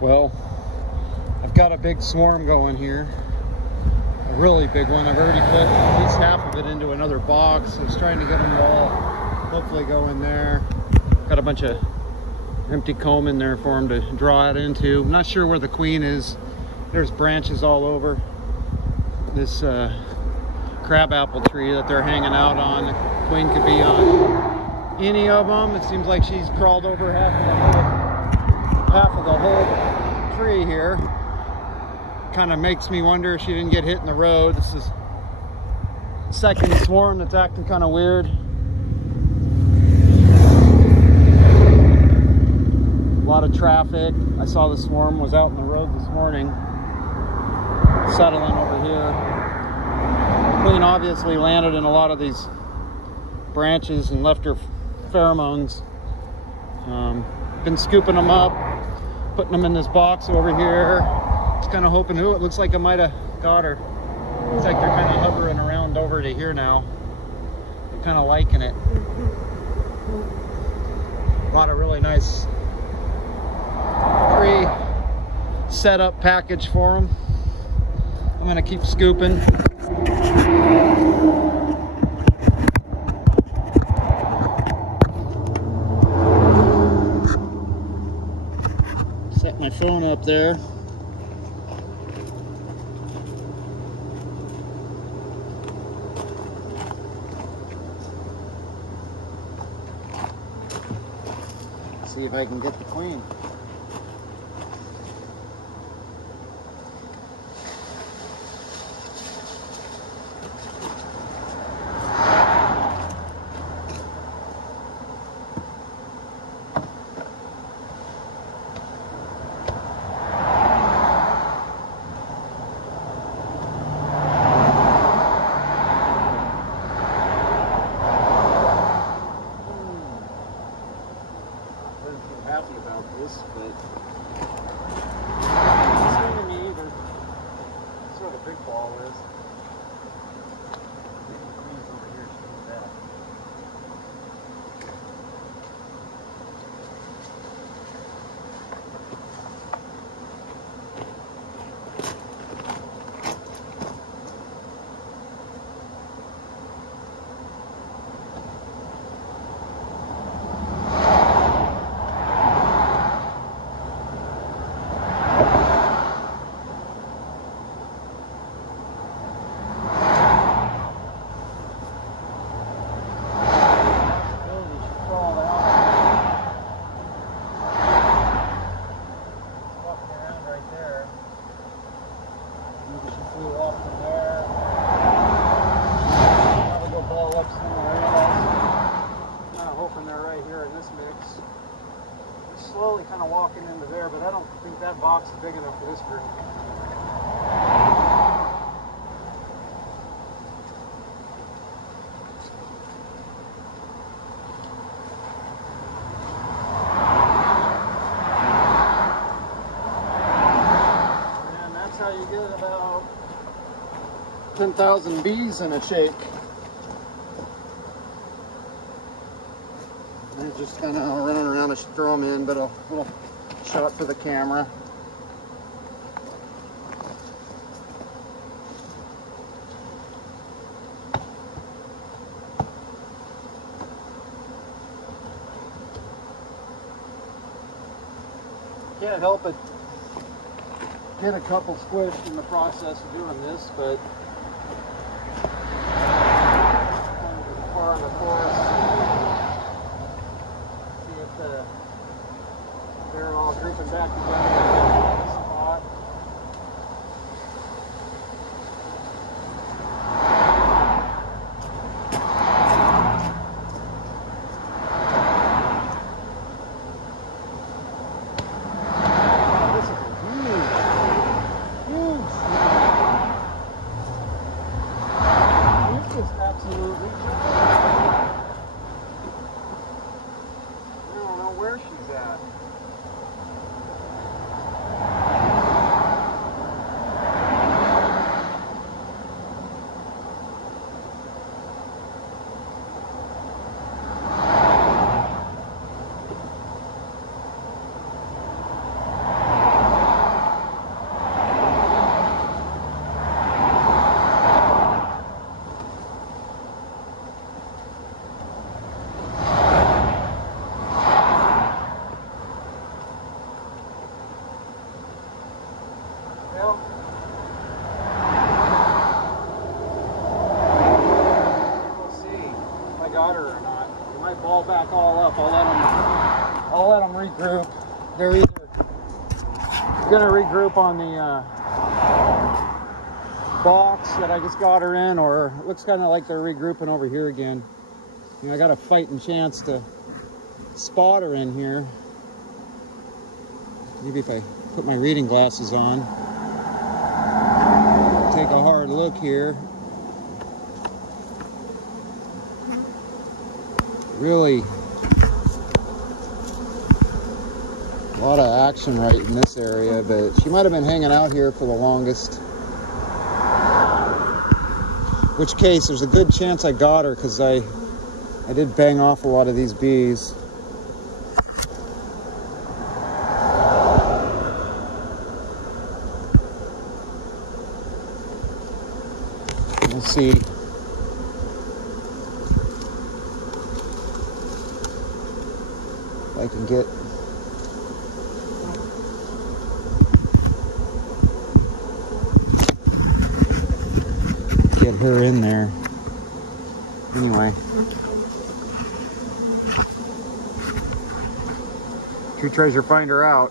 Well, I've got a big swarm going here, a really big one. I've already put at least half of it into another box. I was trying to get them to all hopefully go in there. Got a bunch of empty comb in there for them to draw it into. I'm not sure where the queen is. There's branches all over this crabapple tree that they're hanging out on. The queen could be on any of them. It seems like she's crawled over half of the whole tree here. Kind of makes me wonder if she didn't get hit in the road. This is the second swarm that's acting kind of weird. A lot of traffic. I saw the swarm was out in the road this morning, settling over here. Queen obviously landed in a lot of these branches and left her pheromones. Been scooping them up, putting them in this box over here. Just kind of hoping, it looks like I might have got her. Looks like they're kind of hovering around over to here now. They're kind of liking it. A lot of really nice pre-set-up package for them. I'm gonna keep scooping. Set my phone up there. See if I can get the queen. Happy about this, but it seemed to me that that's where the big ball is. The queen's over here, she's back. Slowly kind of walking into there, but I don't think that box is big enough for this group. And that's how you get about 10,000 bees in a shake. They're just kind of running around. I should throw them in, but a little shot for the camera. Can't help it get a couple squished in the process of doing this, but kind of far on the forest. They're all grouping back together in one spot. This is a huge snake. This is absolutely giant. I don't know where she's at. regroup. They're either gonna regroup on the box that I just got her in, or it looks kind of like they're regrouping over here again. You know, I got a fighting chance to spot her in here. Maybe if I put my reading glasses on, take a hard look here. Really a lot of action right in this area, but she might have been hanging out here for the longest. Which case, there's a good chance I got her, because I did bang off a lot of these bees. We'll see. If I can get her in there. Anyway, true treasure finder out.